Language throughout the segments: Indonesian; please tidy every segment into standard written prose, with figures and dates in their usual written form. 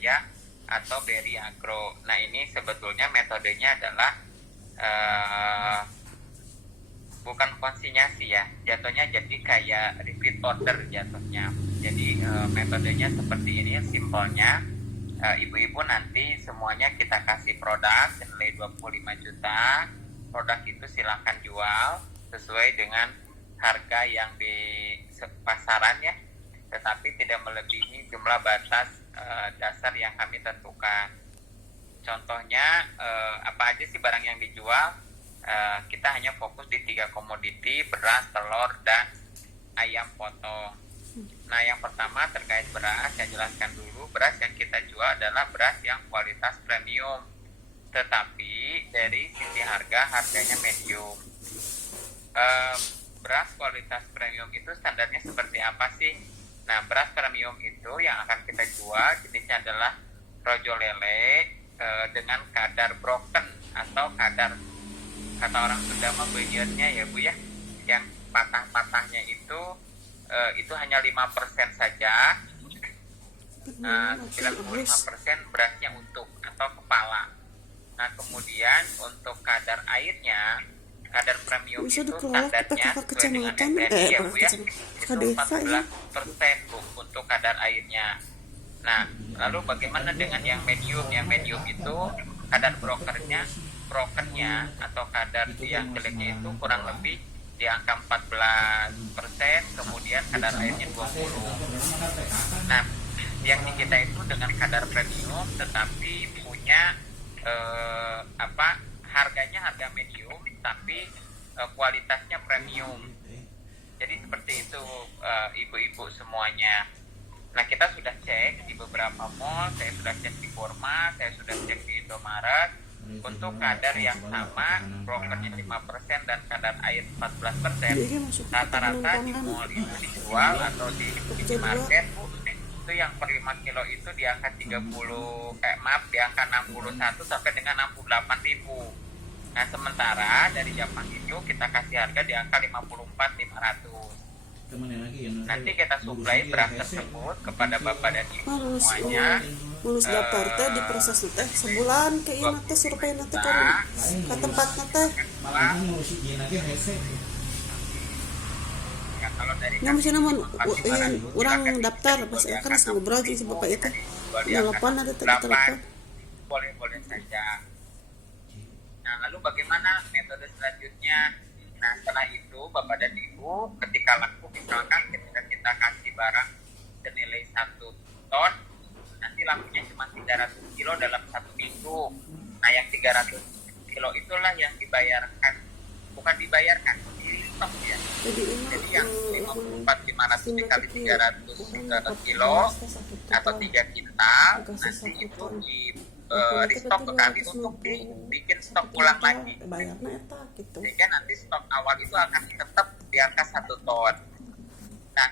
Jaya atau Berry Agro. Nah ini sebetulnya metodenya adalah bukan konsinyasi ya, jatuhnya jadi kayak repeat order jatuhnya. Jadi metodenya seperti ini, simpelnya ibu-ibu nanti semuanya kita kasih produk senilai 25 juta. Produk itu silakan jual sesuai dengan harga yang di pasaran ya, tetapi tidak melebihi jumlah batas dasar yang kami tentukan. Contohnya apa aja sih barang yang dijual? Kita hanya fokus di 3 komoditi, beras, telur, dan ayam potong. Nah yang pertama terkait beras, saya jelaskan dulu. Beras yang kita jual adalah beras yang kualitas premium, tetapi dari sisi harganya medium. Beras kualitas premium itu standarnya seperti apa sih? Nah beras premium itu yang akan kita jual jenisnya adalah rojo lele dengan kadar broken atau kadar, kata orang Sunda mah benyernya ya Bu ya, yang patah-patahnya itu hanya 5% saja. 95% berasnya utuh atau kepala. Nah kemudian untuk kadar airnya, kadar premium bisa itu dikelola kita standarnya ke sesuai dengan kecamatan SNI ya Bu ya, itu desa ya. 14% Bu untuk kadar airnya. Nah lalu bagaimana dengan yang medium? Yang medium itu kadar brokennya atau kadar yang jeleknya itu kurang lebih di angka 14%, kemudian kadar airnya 20%. Nah yang di kita itu dengan kadar premium tetapi punya harganya harga medium tapi kualitasnya premium. Jadi seperti itu ibu-ibu semuanya. Nah kita sudah cek di beberapa mall, saya sudah cek di Forma, saya sudah cek di Indomaret. Untuk kadar yang sama, brokernya 5% dan kadar air 14%, rata-rata di mall itu dijual atau di market itu yang per 5 kilo itu di angka di angka 61 sampai dengan 68 ribu. Nah sementara dari Jepang itu kita kasih harga di angka 54.500. Nanti kita suplai beras tersebut kepada bapak dan ibu semuanya. Lulus daftar teh di proses teh sebulan ke ieu teh survei teh ka tempat teh. Nya mesti namun urang daftar pas kan ngobrol jeung si bapak itu. Telepon ada telepon. Boleh saja. Nah, lalu bagaimana metode selanjutnya? Nah, setelah itu bapak dan ibu ketika laku, misalkan ketika kita kasih barang senilai 1 ton, nanti lakunya cuma 300 kilo dalam 1 minggu. Nah yang 300 kilo itulah yang dibayarkan, bukan dibayarkan, di stok ya. Jadi yang 54.500 dikali 300 kilo atau 3 kintal, nanti itu di stok ke kami untuk dibikin stok ulang lagi. Sehingga nanti stok awal itu akan tetap di angka 1 ton. Nah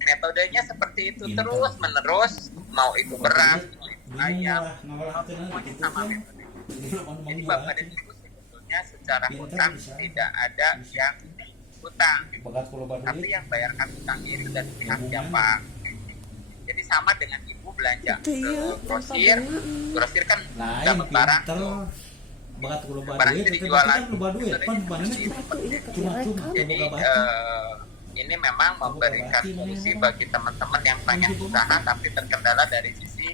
metodenya seperti itu terus menerus, mau itu beras, mau itu ayam, semuanya sama metode. Jadi bapak dan ibu sebetulnya secara hutang tidak ada yang hutang, tapi yang bayarkan hutangnya itu dari pihak Jepang. Jadi sama dengan ibu belanja ke grosir kan dapat barang tuh, barang itu dijual lagi. Jadi ini memang memberikan fungsi bagi teman-teman yang pengen usaha tapi terkendala dari sisi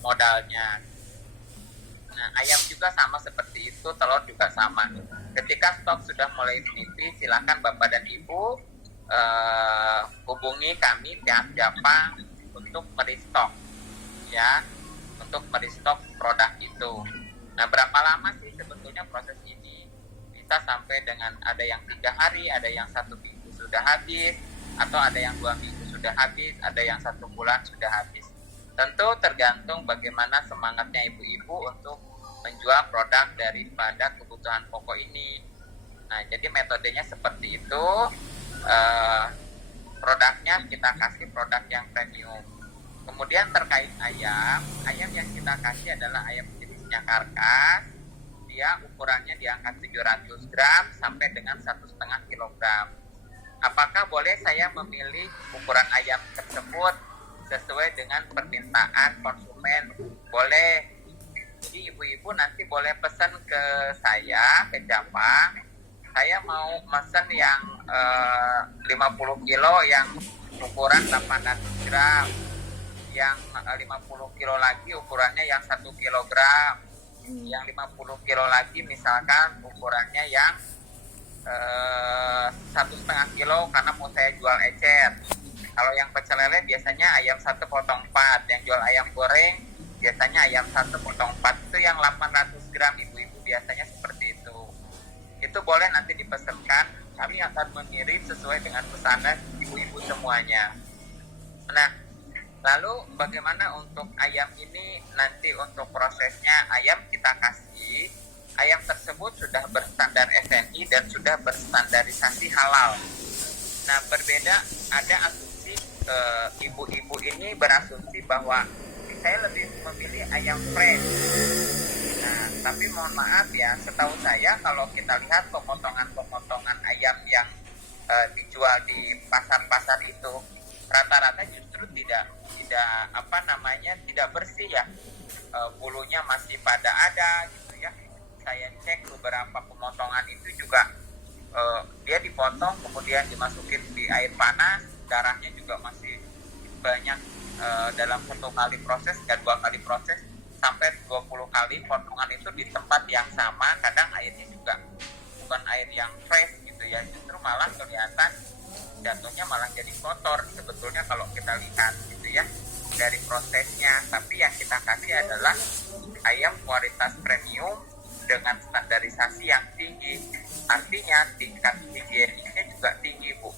modalnya. Nah, ayam juga sama seperti itu, telur juga sama. Ketika stok sudah mulai menipis, silakan bapak dan ibu hubungi kami pihak Jepang untuk merestock, ya, untuk merestock produk itu. Nah, berapa lama sih sebetulnya proses ini? Bisa sampai dengan ada yang 3 hari, ada yang 1 minggu sudah habis, atau ada yang 2 minggu sudah habis, ada yang 1 bulan sudah habis. Tentu tergantung bagaimana semangatnya ibu-ibu untuk menjual produk daripada kebutuhan pokok ini. Nah, jadi metodenya seperti itu. Produknya kita kasih produk yang premium. Kemudian terkait ayam yang kita kasih adalah ayam jenisnya karkas. Dia ukurannya di angka 700 gram sampai dengan 1,5 kilogram. Apakah boleh saya memilih ukuran ayam tersebut sesuai dengan permintaan konsumen Boleh. Jadi ibu-ibu nanti boleh pesan ke saya, ke Japang. Saya mau pesan yang 50 kilo yang ukuran 800 gram. Yang 50 kilo lagi ukurannya yang 1 kilogram. Yang 50 kilo lagi misalkan ukurannya yang 1,5 kilo karena mau saya jual ecer. Kalau yang pecel lele biasanya ayam 1 potong 4, yang jual ayam goreng biasanya ayam 1 potong 4, itu yang 800 gram ibu-ibu biasanya seperti itu. Itu boleh nanti dipesankan, kami akan mengirim sesuai dengan pesanan ibu-ibu semuanya. Nah, lalu bagaimana untuk ayam ini nanti untuk prosesnya? Ayam kita kasih, ayam tersebut sudah berstandar SNI dan sudah berstandarisasi halal. Nah, berbeda, ada asumsi ibu-ibu ini berasumsi bahwa saya lebih memilih ayam fresh. Nah, tapi mohon maaf ya, setahu saya kalau kita lihat pemotongan-pemotongan ayam yang dijual di pasar-pasar itu rata-rata justru tidak bersih ya. Bulunya masih pada ada gitu ya. Saya cek beberapa pemotongan itu juga dia dipotong kemudian dimasukin di air panas, darahnya juga masih banyak dalam 1 kali proses dan 2 kali proses sampai 20 kali potongan itu di tempat yang sama. Kadang airnya juga bukan air yang fresh gitu ya, justru malah kelihatan jatuhnya malah jadi kotor sebetulnya kalau kita lihat gitu ya dari prosesnya. Tapi yang kita kasih adalah ayam kualitas premium dengan standarisasi yang tinggi, artinya tingkat higienisnya juga tinggi, Bu.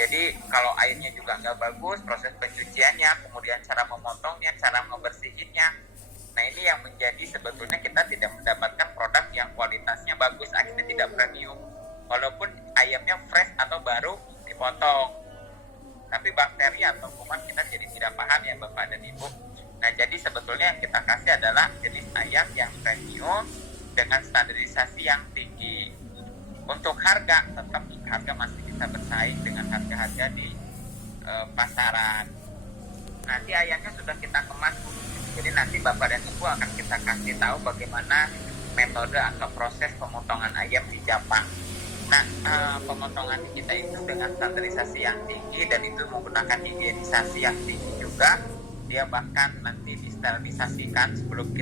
Jadi kalau airnya juga nggak bagus, proses pencuciannya, kemudian cara memotongnya, cara membersihinnya, nah ini yang menjadi sebetulnya kita tidak mendapatkan produk yang kualitasnya bagus, akhirnya tidak premium, walaupun ayamnya fresh atau baru dipotong. Tapi bakteri atau kuman kita jadi tidak paham ya Bapak dan Ibu. Nah jadi sebetulnya yang kita kasih adalah jenis ayam yang premium dengan standarisasi yang tinggi. Untuk harga, tetap harga masih bisa bersaing dengan harga-harga di pasaran. Nanti ayamnya sudah kita kemas, Bu. Jadi nanti Bapak dan Ibu akan kita kasih tahu bagaimana metode atau proses pemotongan ayam di Jepang. Nah, pemotongan kita itu dengan standarisasi yang tinggi dan itu menggunakan higienisasi yang tinggi juga. Dia bahkan nanti disterilisasikan sebelum kita